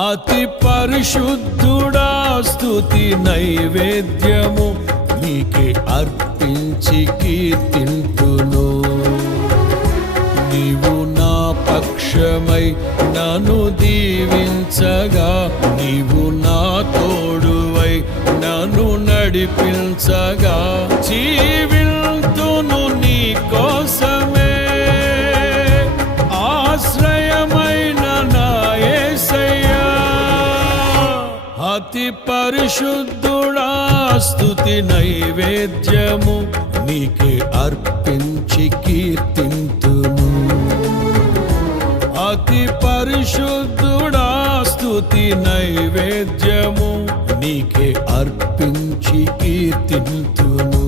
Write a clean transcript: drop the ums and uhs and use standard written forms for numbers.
అతి పరిశుద్ధుడా స్తుతి నైవేద్యము నీకే అర్పించి కీర్తింతును. నీవు నా పక్షమై నన్ను దీవించగా, నీవు నా తోడువై నన్ను నడిపించగా, జీవింతును నీ కోసమే ఆశ్రయమైన నా యేసయ్యా. అతి పరిశుద్ధుడా స్తుతి నైవేద్యము నీకే అర్పించి కీర్తింతును. అతి పరిశుద్ధుడా స్తుతి నైవేద్యము నీకే అర్పించి కీర్తింతును.